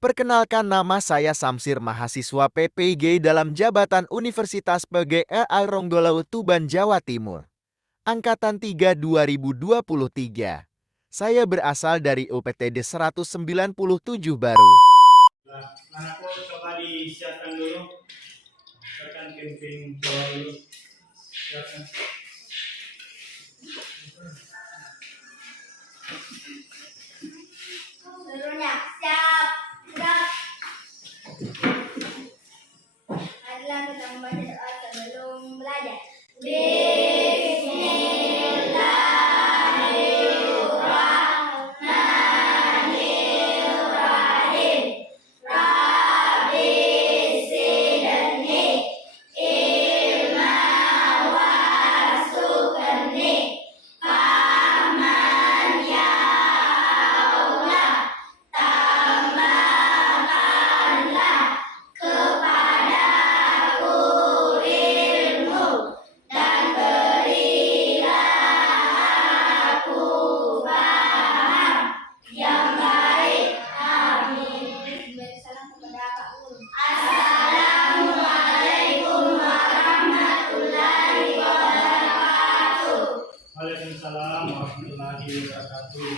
Perkenalkan, nama saya Samsir, mahasiswa PPG dalam jabatan Universitas PGRI Ronggolau, Tuban, Jawa Timur. Angkatan 3 2023. Saya berasal dari UPTD 197 Baru. Nah, anakku coba disiapkan dulu. Siapkan camping bawah dulu. Siapkan. Seluruhnya siap, gerak. Marilah kita membaca doa sebelum belajar. Bismillahirrahmanirrahim. Rabbi zidni ilma warzuqni fahman ya Allah. Tambahkanlah kepadaku ilmu dan berilah aku paham yang baik. Amin. Salam kepada Pak Guru. Assalamualaikum warahmatullahi wabarakatuh. Waalaikumsalam warahmatullahi wabarakatuh.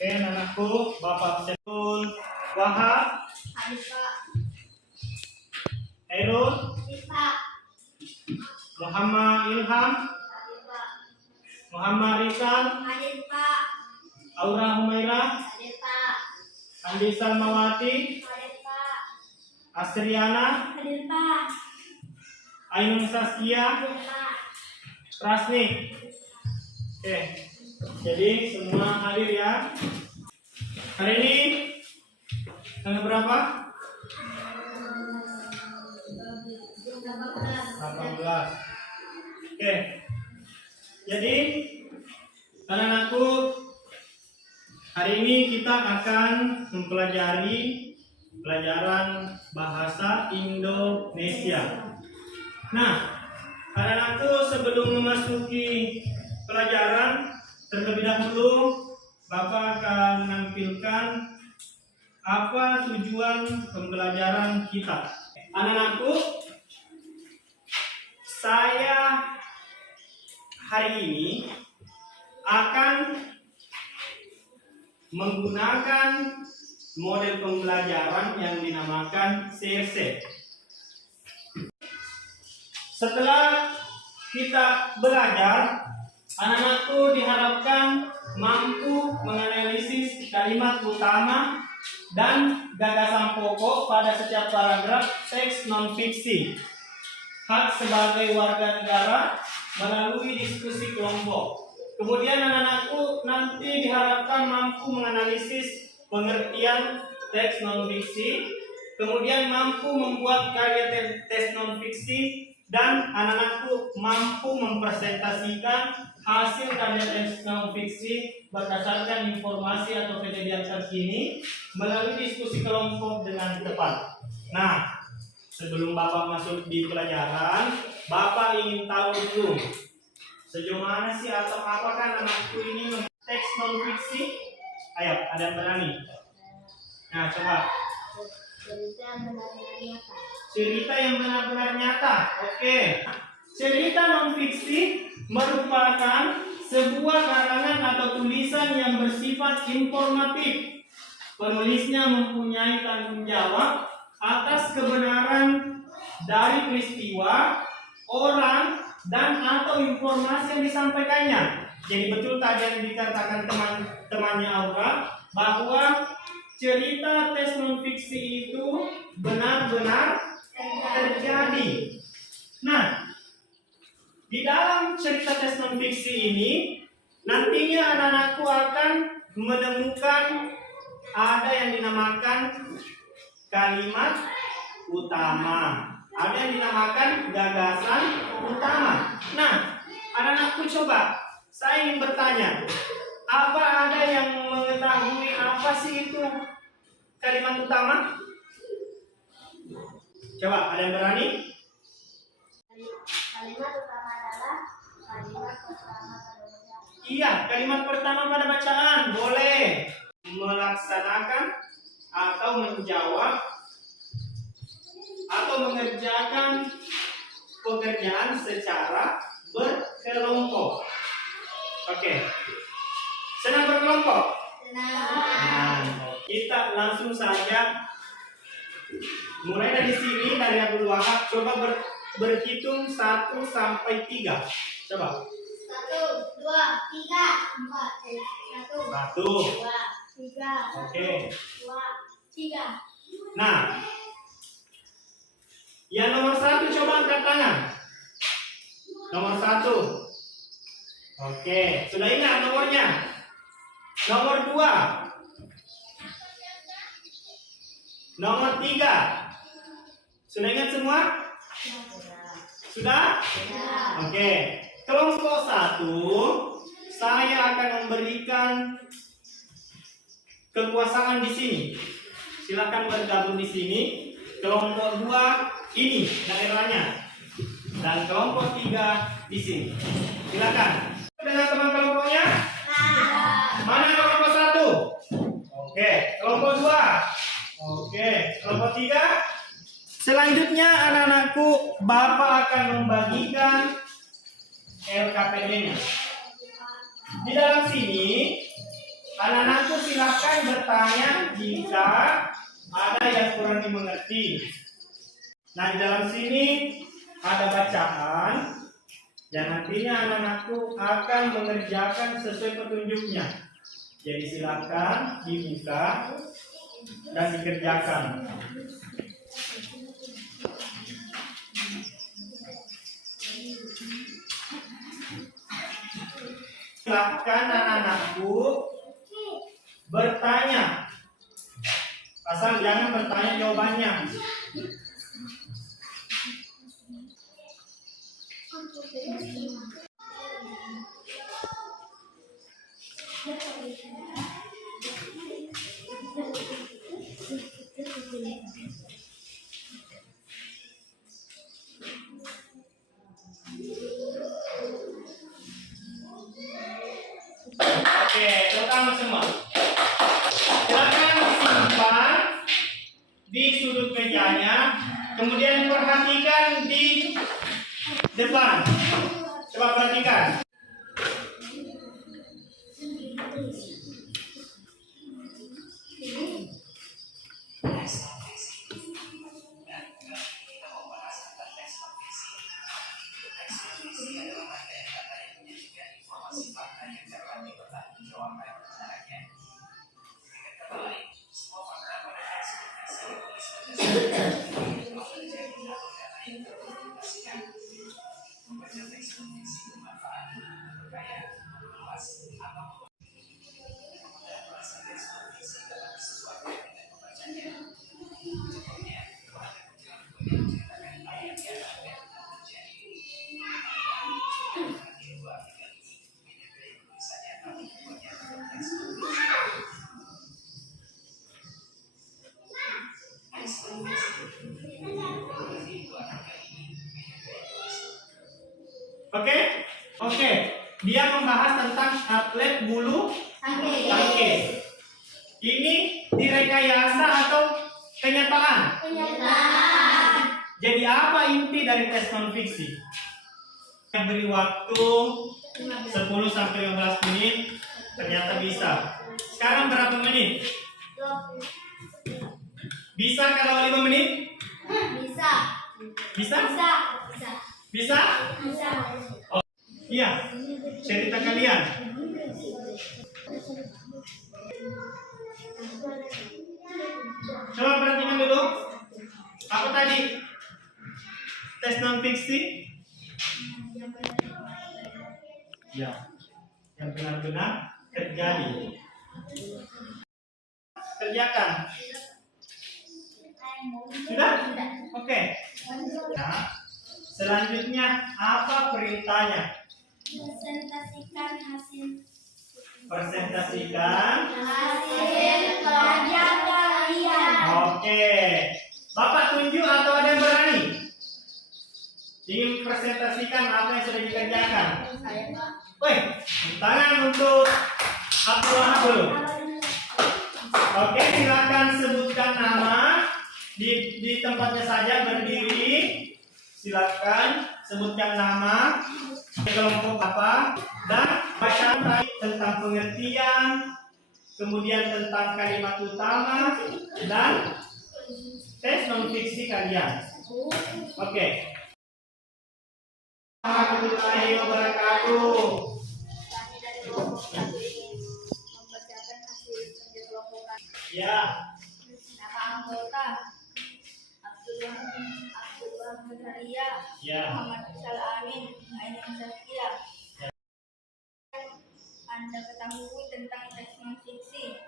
Oke, anakku, Bapak Syekul Wahab, Hadir Pak. Hairul, Hadir Pak. Muhammad Ilham, Hadir Pak. Muhammad Rizal, Hadir Pak. Aura Humairah, Hadir Pak. Andi Salmawati, Hadir Pak. Asriana, Hadir Pak. Ainun Saskia, Hadir Pak. Rasni. Oke, jadi semua hadir ya. Hari ini tanggal berapa? 18. Oke. Jadi anak-anakku, hari ini kita akan mempelajari pelajaran bahasa Indonesia. Nah, anak-anakku, sebelum memasuki pelajaran, terlebih dahulu Bapak akan menampilkan apa tujuan pembelajaran kita. Anak-anakku, saya hari ini akan menggunakan model pembelajaran yang dinamakan CRC. Setelah kita belajar, anak-anakku diharapkan mampu menganalisis kalimat utama dan gagasan pokok pada setiap paragraf teks non-fiksi. Hak sebagai warga negara melalui diskusi kelompok. Kemudian anak-anakku nanti diharapkan mampu menganalisis pengertian teks non-fiksi, kemudian mampu membuat karya teks non-fiksi, dan anak-anakku mampu mempresentasikan hasil karya teks non-fiksi berdasarkan informasi atau kejadian terkini melalui diskusi kelompok dengan tepat. Nah, sebelum Bapak masuk di pelajaran, Bapak ingin tahu dulu sejauh mana sih atau apakah anakku ini teks non-fiksi? Ayo, ada yang berani? Nah, coba. Cerita yang benar-benar nyata. Oke. Cerita non-fiksi merupakan sebuah karangan atau tulisan yang bersifat informatif. Penulisnya mempunyai tanggung jawab atas kebenaran dari peristiwa, orang, dan atau informasi yang disampaikannya. Jadi betul tadi yang dikatakan teman-temannya Aura, bahwa cerita teks non-fiksi itu benar-benar terjadi. Nah, di dalam cerita teks non-fiksi ini, nantinya anak-anakku akan menemukan ada yang dinamakan kalimat utama, ada yang dinamakan gagasan utama. Nah, anak-anakku coba, saya ingin bertanya, apa ada yang mengetahui apa sih itu kalimat utama? Coba, ada yang berani? Kalimat utama adalah kalimat pertama pada Iya, kalimat pertama pada bacaan boleh melaksanakan atau menjawab atau mengerjakan pekerjaan secara berkelompok. Oke. Senang berkelompok? Nah, kita langsung saja mulai dari sini, dari Abdul Wahab. Coba berhitung 1 sampai 3. Coba. 1, 2, 3, 4. 1, 1. 2, 3. Oke. 2, 3. Nah, yang nomor 1 coba angkat tangan. Nomor 1. Oke, sudah ingat nomornya? Nomor 2. Nomor 3. Sudah ingat semua? Sudah? Oke. Kelompok 1, saya akan memberikan kekuasaan di sini. Silakan bergabung di sini. Kelompok 2 ini daerahnya. Dan kelompok 3 di sini. Silakan. Dengan teman kelompoknya? Mana kelompok 1? Oke, kelompok 2. Oke, kelompok 3. Selanjutnya anak-anakku, Bapak akan membagikan LKPD-nya. Di dalam sini, anak-anakku silakan bertanya jika ada yang kurang dimengerti. Nah, di dalam sini ada bacaan dan nantinya anak-anakku akan mengerjakan sesuai petunjuknya. Jadi silakan dibuka dan dikerjakan. Silakan anak-anakku bertanya. Asal jangan bertanya jawabannya. Oke, terutama semua. Silakan disimpan di sudut mejanya, kemudian perhatikan di depan. Coba perhatikan. Oke. Dia membahas tentang atlet bulu tangkis. Ini direkayasa atau kenyataan? Jadi apa inti dari tes non fiksi? Kita beri waktu 10 sampai 15 menit, ternyata bisa. Sekarang berapa menit? Bisa kalau 5 menit? Bisa. Bisa? Bisa. Bisa? Bisa. Oh, iya. Cerita kalian. Coba perhatikan dulu. Apa tadi? Tes non fiksi? Ya. Yang benar-benar terjadi. Kerjakan. Sudah? Oke. Nah, selanjutnya apa perintahnya? Presentasikan hasil kerja kalian. Oke. Bapak tunjuk atau ada yang berani? Ingin mempresentasikan apa yang sudah dikerjakan. Saya Pak. Woi, tangan untuk Abdullah dulu. Oke, silakan sebutkan nama di tempatnya saja berdiri. Silakan sebutkan nama, kelompok apa, dan baca tentang pengertian, kemudian tentang kalimat utama dan tes non fiksi kalian. Oke. Warahmatullahi wabarakatuh. Kami dari kelompok 1 ingin membacakan hasil kerja kelompok kami. Ya, Nama anggota Abdullah Zakaria, ya. Muhammad Faisal Amin, Ainun Saskia. Anda ketahui tentang teks non fiksi.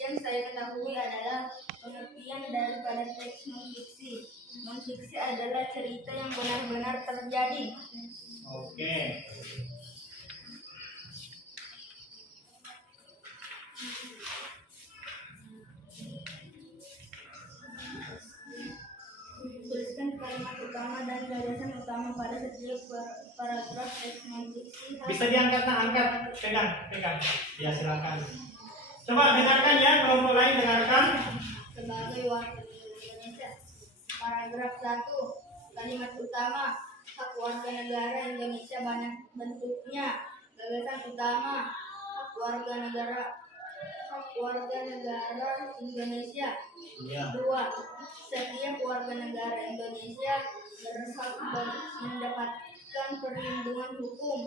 Yang saya ketahui adalah pengertian daripada teks non fiksi. Non fiksi adalah cerita yang benar-benar terjadi. Oke. Tuliskan kalimat utama dan gagasan utama pada setiap paragraf teks non fiksi. Bisa diangkat, nah, angkat, pegang. Ya, silakan. Coba dengarkan ya, kelompok lain dengarkan. Sebagai warga Indonesia. Paragraf 1. Kalimat utama. Hak warga negara Indonesia banyak bentuknya. Gagasan utama. Hak warga negara Indonesia. Ya. 2. Setiap warga negara Indonesia berhak mendapatkan perlindungan hukum.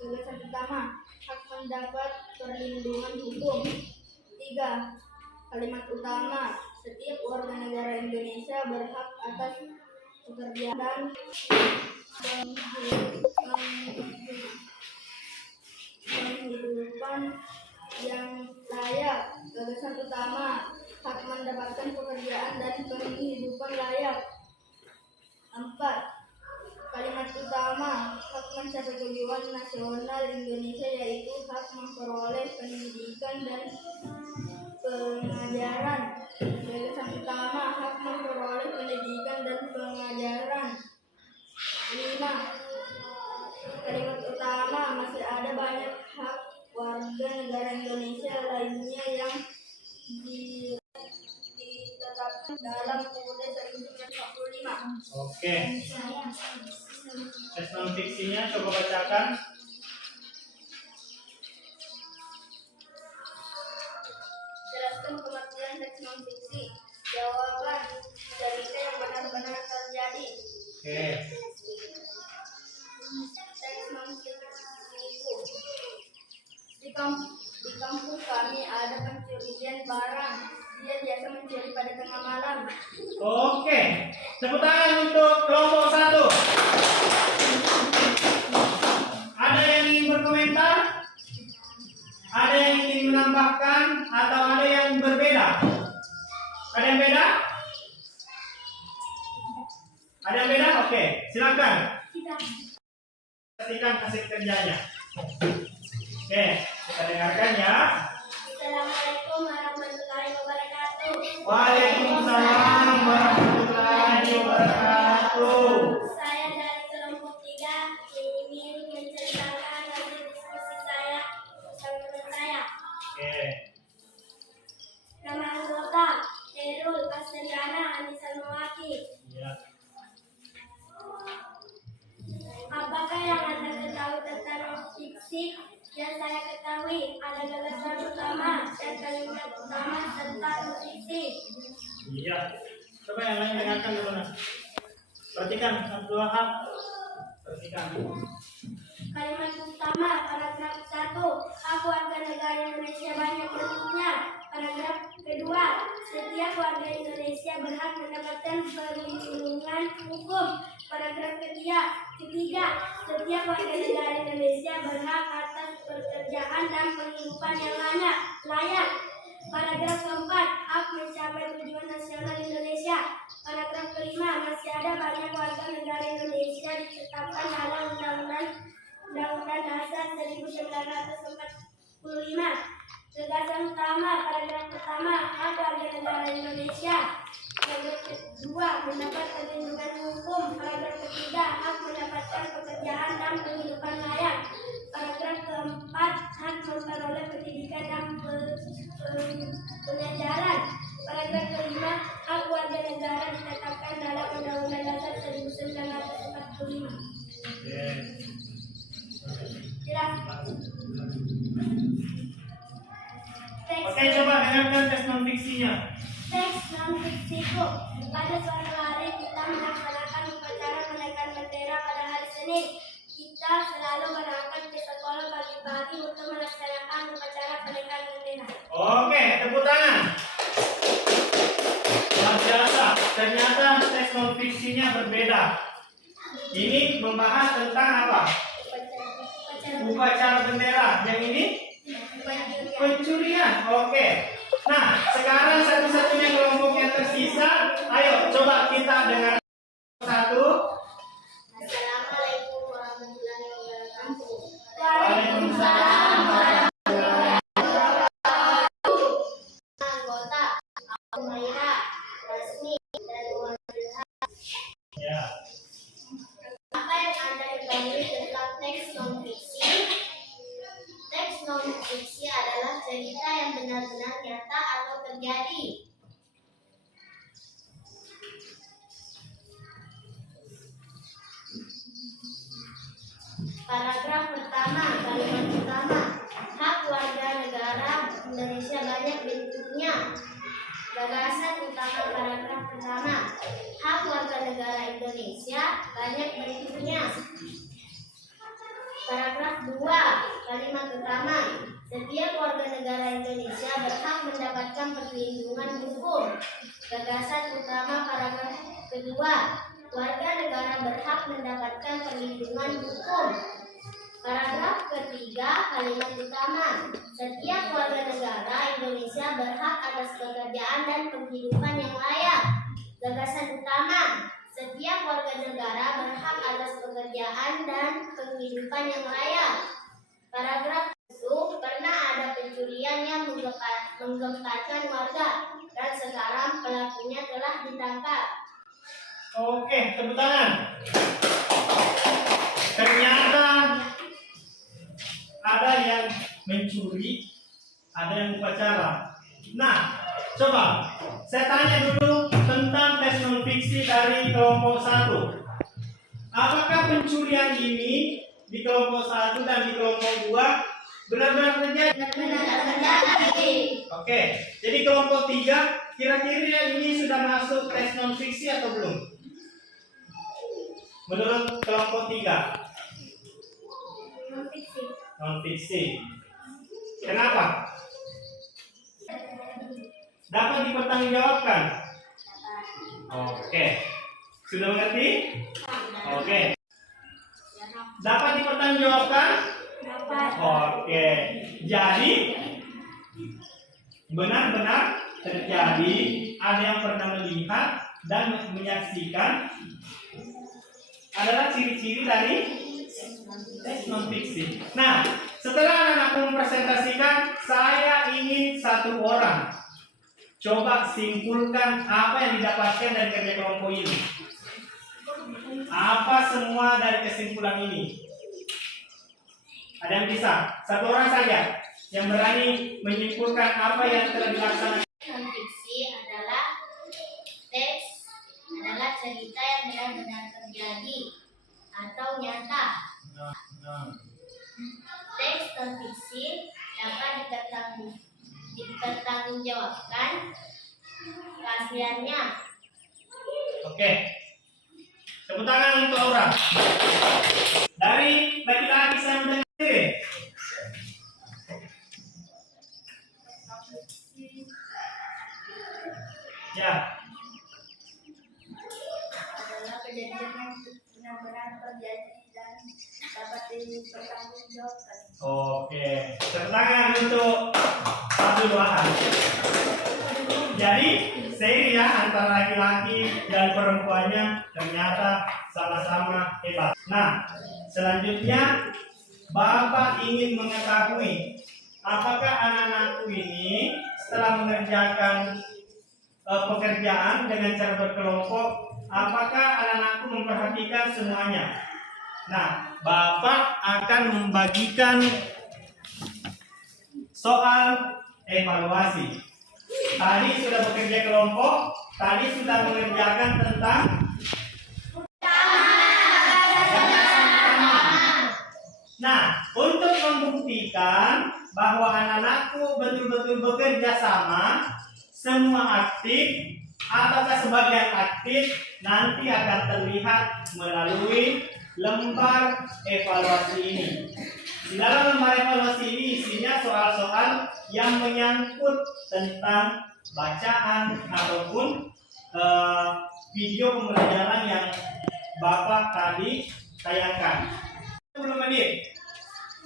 Gagasan utama. Hak mendapat perlindungan hukum. 3. Kalimat utama. Setiap warga negara Indonesia berhak atas pekerjaan dan penghidupan yang layak. Gagasan utama. Hak mendapatkan pekerjaan dan penghidupan layak. 4. Kalimat utama. Hak mencapai tujuan nasional Indonesia, yaitu hak memperoleh pendidikan dan pengajaran. Gagasan utama. Hak memperoleh pendidikan dan pengajaran. 5. Kalimat utama. Masih ada banyak hak warga negara Indonesia lainnya yang ditetapkan dalam UUD 1945. Oke. Tes non fiksinya coba bacakan. Jelaskan pengertian teks non fiksi. Jawaban. Cerita yang benar-benar terjadi. Oke. Teks non fiksi itu. Di kampung kami ada pencurian barang. Dia biasa mencuri pada tengah malam. Oke. Tepuk tangan untuk kelompok 1. Ada yang ingin berkomentar? Ada yang ingin menambahkan atau ada yang berbeda? Ada yang beda? Ada yang beda? Oke, silakan. Pastikan hasil kerjanya. Oke, kita dengarkan ya. Assalamualaikum warahmatullahi wabarakatuh. Waalaikumsalam warahmatullahi wabarakatuh. Saya dari kelompok 3 ingin menceritakan hasil diskusi saya bersama teman saya. Oke. Nama anggota Herul Kastriana Anissa Mawaki. Ya. Apakah yang Anda ketahui tentang fiksi? Yang saya ketahui ada gagasan utama dan kalimat utama tentang fiksi. Iya. Coba yang lain dengarkan dulu nah. Perhatikan Abdul Wahab. Perhatikan. Kalimat utama paragraf 1. Hak warga negara Indonesia banyak bentuknya. Paragraf kedua. Setiap warga Indonesia berhak mendapatkan perlindungan hukum. Paragraf ketiga. Setiap warga negara Indonesia berhak atas pekerjaan dan penghidupan yang layak. Paragraf keempat. Hak mencapai tujuan nasional Indonesia. Paragraf kelima. Masih ada banyak warga negara Indonesia ditetapkan dalam Undang-Undang Dasar 1945. Gagasan utama. Paragraf pertama. Hak warga negara Indonesia. Paragraf kedua, mendapat perlindungan hukum. Paragraf ketiga, hak mendapatkan pekerjaan dan penghidupan layak. Paragraf keempat, hak memperoleh pendidikan dan pengajaran. Paragraf kelima, hak warga negara ditetapkan dalam Undang-Undang Dasar 1945. Jelas? Teks Oke, coba dengarkan tes non fiksinya. Teks non-fiksiku. Pada suatu hari kita melaksanakan upacara menaikkan bendera pada hari Senin. Kita selalu berangkat ke sekolah pagi-pagi untuk melaksanakan upacara penaikan bendera. Oke, tepuk tangan. Luar biasa. Ternyata tes non fiksinya berbeda. Ini membahas tentang apa? Upacara bendera. Yang ini pencurian. Oke. Nah, sekarang satu-satunya kelompok yang tersisa. Ayo, coba kita dengar satu. Assalamualaikum warahmatullahi wabarakatuh. Waalaikumsalam. Anggota Umaira, Rasmi, dan Muhammad. Ya. Apa yang Anda ketahui tentang teks non-fiksi? Teks non-fiksi adalah cerita yang benar-benar nyata atau terjadi. Paragraf pertama, kalimat pertama. Hak warga negara Indonesia banyak bentuknya. Gagasan utama paragraf pertama. Hak warga negara Indonesia banyak bentuknya. Paragraf 2, kalimat utama. Setiap warga negara Indonesia berhak mendapatkan perlindungan hukum. Gagasan utama paragraf kedua. Warga negara berhak mendapatkan perlindungan hukum. Paragraf ketiga, kalimat utama. Setiap warga negara Indonesia berhak atas pekerjaan dan penghidupan yang layak. Gagasan utama. Setiap warga negara berhak atas pekerjaan dan penghidupan yang layak. Paragraf itu, pernah ada pencurian yang menggemparkan warga dan sekarang pelakunya telah ditangkap. Oke, tepuk tangan. Ternyata ada yang mencuri, ada yang upacara. Nah, coba saya tanya dulu tentang tes non fiksi dari kelompok 1. Apakah pencurian ini di kelompok 1 dan di kelompok 2 benar-benar terjadi? Oke, jadi kelompok 3 kira-kira ini sudah masuk tes non fiksi atau belum? Menurut kelompok 3 Non-fiksi. non fiksi. Kenapa? Dapat dipertanggungjawabkan. Oke. Sudah mengerti? Oke. Dapat dipertanggungjawabkan? Dapat. Oke. Jadi benar-benar terjadi, ada yang pernah melihat dan menyaksikan, adalah ciri-ciri dari tes non fiksi. Nah, setelah anak-anakku mempresentasikan, saya ingin satu orang coba simpulkan apa yang didapatkan dari kerja kelompok ini. Apa semua dari kesimpulan ini? Ada yang bisa? Satu orang saja yang berani menyimpulkan apa yang telah dilaksanakan. Non-fiksi adalah teks, adalah cerita yang benar-benar terjadi atau nyata. Teks non-fiksi dapat dipertanggungjawabkan keasliannya. Oke. Tepuk tangan untuk Aura. Dari laki-laki saya mendengar diri. Ya. Adalah kejadian yang benar-benar terjadi dan dapat dipertanggungjawabkan. Oke. Tepuk tangan untuk Abdul Wahab. Jadi seri ya antara laki-laki dan perempuannya ternyata sama-sama hebat. Nah, selanjutnya Bapak ingin mengetahui apakah anak-anakku ini setelah mengerjakan pekerjaan dengan cara berkelompok. Apakah anak-anakku memperhatikan semuanya? Nah, Bapak akan membagikan soal evaluasi. Tadi sudah bekerja kelompok, tadi sudah mengerjakan tentang Nah, untuk membuktikan bahwa anak-anakku betul-betul bekerja sama, semua aktif, ataukah sebagian aktif, nanti akan terlihat melalui lembar evaluasi ini. Di dalam lembar evaluasi ini isinya soal-soal yang menyangkut tentang bacaan ataupun video pembelajaran yang Bapak tadi tayangkan. 10 menit.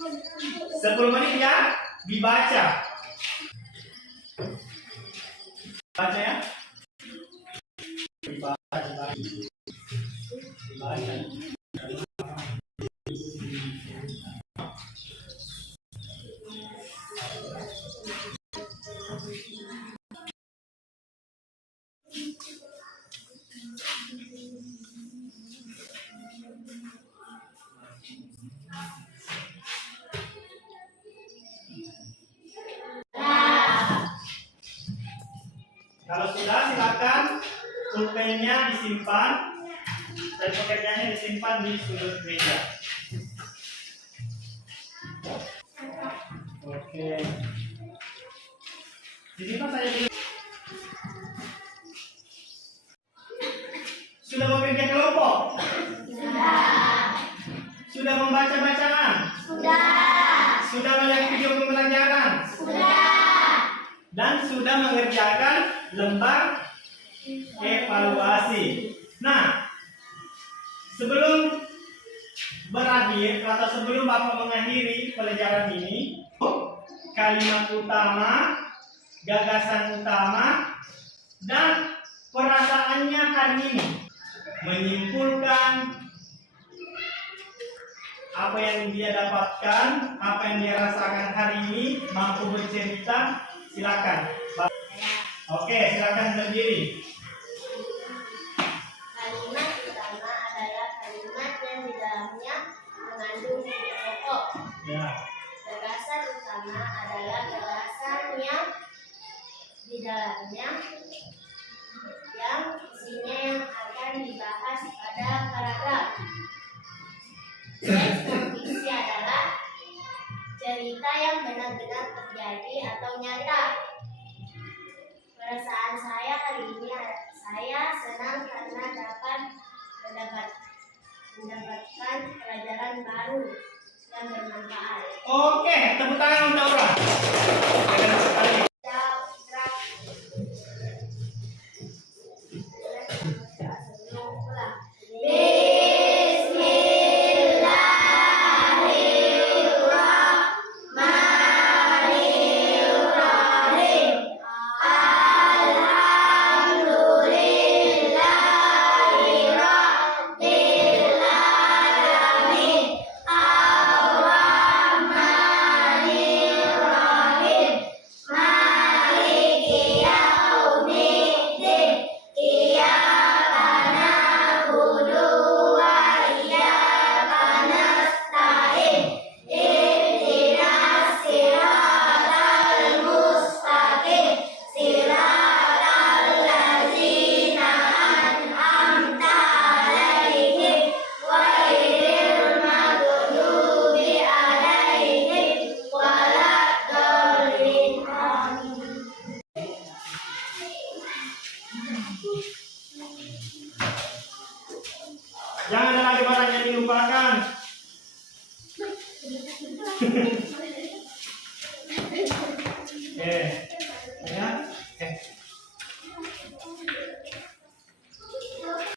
10 menit ya, dibaca. Baca ya. Dibaca. Kalau sudah, silakan pulpennya disimpan dan pekerjaannya disimpan di sudut meja. Oke. Disimpan saja dulu. Sudah bekerja kelompok? Sudah membaca bacaan? Sudah melihat video pembelajaran? Dan sudah mengerjakan lembar evaluasi. Nah, sebelum berakhir atau sebelum Bapak mengakhiri pelajaran ini, kalimat utama, gagasan utama, dan perasaannya hari ini, menyimpulkan apa yang dia dapatkan, apa yang dia rasakan hari ini, mampu bercerita. Silakan. Oke, silakan berdiri. Kalimat utama adalah kalimat yang di dalamnya mengandung ide pokok. Ya. Gagasan utama adalah gagasan yang di dalamnya yang isinya yang akan dibahas pada paragraf. Teks non-fiksi adalah cerita yang benar-benar terjadi atau nyata. Perasaan saya hari ini, saya senang karena dapat mendapatkan pelajaran baru yang bermanfaat. Oke, tepuk tangan untuk Aura. Keren sekali. Jangan ada lagi barang yang dilupakan. Oke.